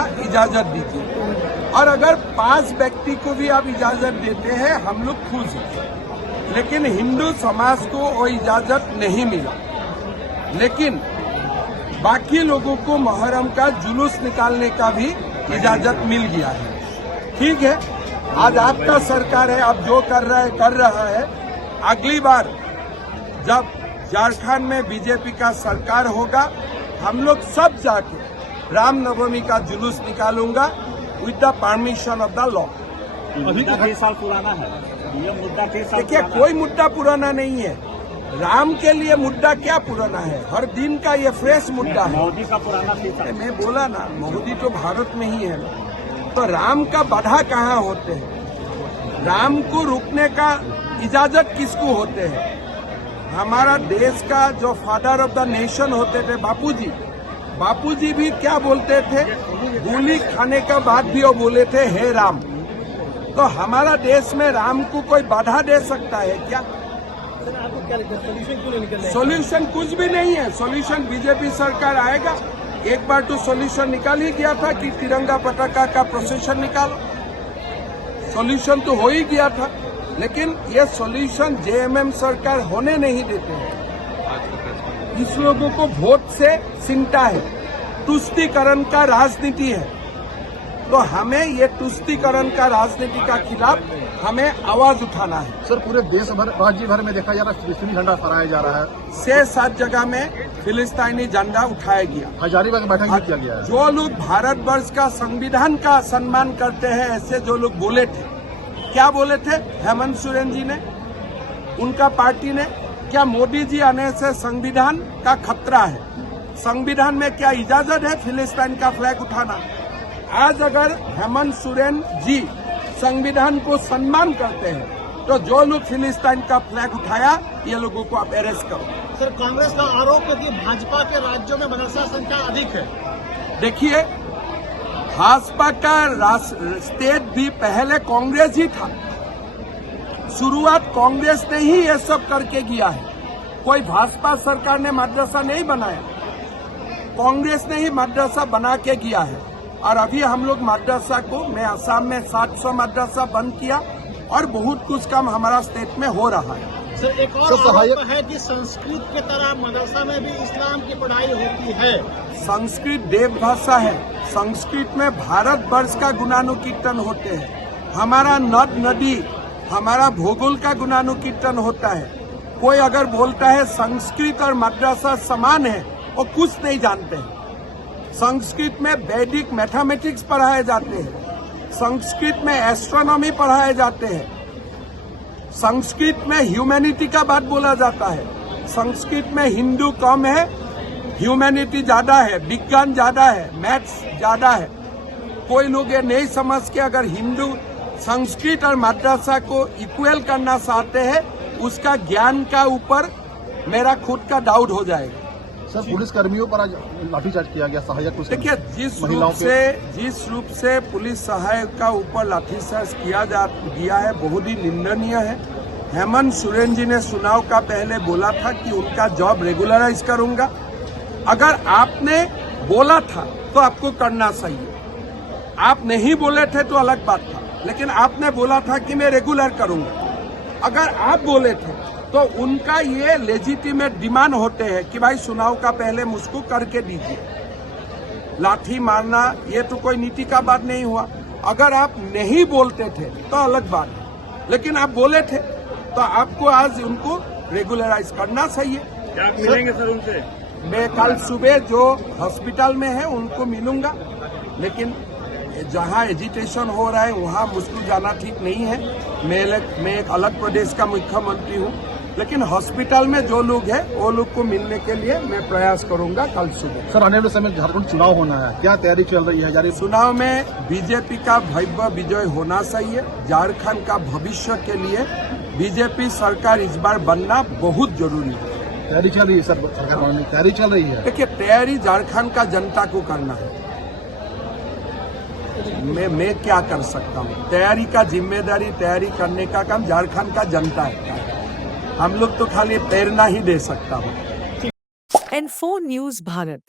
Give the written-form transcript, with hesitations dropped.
का इजाजत दीजिए। और अगर 5 व्यक्ति को भी आप इजाजत देते हैं हम लोग खुश हैं, लेकिन हिंदू समाज को वो इजाजत नहीं मिला। लेकिन बाकी लोगों को मुहर्रम का जुलूस निकालने का भी इजाजत मिल गया है। ठीक है, आज आपका सरकार है, आप जो कर रहा है। अगली बार जब झारखंड में बीजेपी का सरकार होगा, हम लोग सब जाके रामनवमी का जुलूस निकालूंगा with the permission of the law. अभी 6 साल पुराना है ये मुद्दा। 6 साल देखिए, कोई मुद्दा पुराना नहीं है। राम के लिए मुद्दा क्या पुराना है? हर दिन का ये फ्रेश मुद्दा है। मोदी का पुराना 6 साल। मैं बोला ना, मोदी तो भारत में ही है, तो राम का बाधा कहाँ होते हैं? राम को रुकने का इजाजत किसको होते हैं? हमारा देश का जो फादर ऑफ द नेशन होते थे बापूजी भी क्या बोलते थे? गोली खाने के बाद भी वो बोले थे हे राम। तो हमारा देश में राम को कोई बाधा दे सकता है क्या? सॉल्यूशन कुछ भी नहीं है। सॉल्यूशन बीजेपी सरकार आएगा। एक बार तो सॉल्यूशन निकाल ही गया था कि तिरंगा पताका का प्रोसेशन निकालो। सॉल्यूशन तो हो ही गया था, लेकिन ये सॉल्यूशन जेएमएम सरकार होने नहीं देते हैं। इस लोगों को वोट से चिंता है, तुष्टीकरण का राजनीति है। तो हमें ये तुष्टीकरण का राजनीति का खिलाफ हमें आवाज उठाना है। सर, पूरे देश भर, राज्य भर में देखा जा रहा है फिलिस्तीनी झंडा फहराया जा रहा है। 6-7 जगह में फिलिस्तीनी झंडा उठाया गया। हजारीबाग बैठक में किया गया है। जो लोग भारतवर्ष का संविधान का सम्मान करते हैं, ऐसे जो लोग बोले थे, क्या बोले थे? हेमंत सोरेन जी ने, उनका पार्टी ने, क्या मोदी जी आने से संविधान का खतरा है? संविधान में क्या इजाजत है फिलिस्तीन का फ्लैग उठाना? आज अगर हेमंत सोरेन जी संविधान को सम्मान करते हैं, तो जो लोग फिलिस्तीन का फ्लैग उठाया, ये लोगों को आप अरेस्ट करो। सर, कांग्रेस का आरोप है कि भाजपा के राज्यों में मदरसा संख्या अधिक है। देखिए, भाजपा का स्टेट भी पहले कांग्रेस ही था। शुरुआत कांग्रेस ने ही ये सब करके किया है। कोई भाजपा सरकार ने मदरसा नहीं बनाया, कांग्रेस ने ही मदरसा बना के किया है। और अभी हम लोग मदरसा को, मैं असम में 700 मदरसा बंद किया और बहुत कुछ काम हमारा स्टेट में हो रहा है। सर, एक और आरोप है कि संस्कृत की तरह मदरसा में भी इस्लाम की पढ़ाई होती है। संस्कृत देव भाषा है। संस्कृत में भारतवर्ष का गुणानुकीर्तन होते हैं। हमारा नद नदी, हमारा भूगोल का गुणानुकीर्तन होता है। कोई अगर बोलता है संस्कृत और मदरसा समान है, वो कुछ नहीं जानते हैं। संस्कृत में वैदिक मैथमेटिक्स पढ़ाए जाते हैं। संस्कृत में एस्ट्रोनॉमी पढ़ाए जाते हैं। संस्कृत में ह्यूमैनिटी का बात बोला जाता है। संस्कृत में हिंदू कम है, ह्यूमैनिटी ज्यादा है, विज्ञान ज्यादा है, मैथ्स ज्यादा है। कोई लोग ये नहीं समझ के अगर हिंदू संस्कृत और मदरसा को इक्वल करना चाहते हैं, उसका ज्ञान का ऊपर मेरा खुद का डाउट हो जाएगा। सर, पुलिस कर्मियों पर आज लाठीचार्ज किया गया, सहायक पुलिस। देखिए, जिस रूप से पुलिस सहायक का ऊपर लाठीचार्ज किया है, बहुत ही निंदनीय है। हेमंत सोरेन जी ने चुनाव का पहले बोला था कि उनका जॉब रेगुलराइज करूंगा। अगर आपने बोला था तो आपको करना चाहिए। आप नहीं बोले थे तो अलग बात था, लेकिन आपने बोला था कि मैं रेगुलर करूंगा। अगर आप बोले थे तो उनका ये लेजिटिमेट डिमांड होते हैं कि भाई चुनाव का पहले मुझको करके दीजिए। लाठी मारना ये तो कोई नीति का बात नहीं हुआ। अगर आप नहीं बोलते थे तो अलग बात है, लेकिन आप बोले थे तो आपको आज उनको रेगुलराइज करना चाहिए। क्या मिलेंगे सर उनसे? मैं कल सुबह जो हॉस्पिटल में है उनको मिलूंगा, लेकिन जहां एजिटेशन हो रहा है वहां मुझको जाना ठीक नहीं है। मैं एक अलग प्रदेश का मुख्यमंत्री हूं, लेकिन हॉस्पिटल में जो लोग हैं वो लोग को मिलने के लिए मैं प्रयास करूंगा कल सुबह। सर, आने वाले समय झारखंड चुनाव होना है, क्या तैयारी चल रही है? जारी चुनाव में बीजेपी का भव्य विजय होना चाहिए। झारखंड का भविष्य के लिए बीजेपी सरकार इस बार बनना बहुत जरूरी है। तैयारी चल रही है सर, सरकार में तैयारी चल रही है। देखिए, तैयारी झारखंड का जनता को करना है। मैं क्या कर सकता हूँ? तैयारी का जिम्मेदारी, तैयारी करने का काम झारखंड का जनता है। हम लोग तो खाली प्रेरणा ही दे सकता हूँ। N4 news Bharat.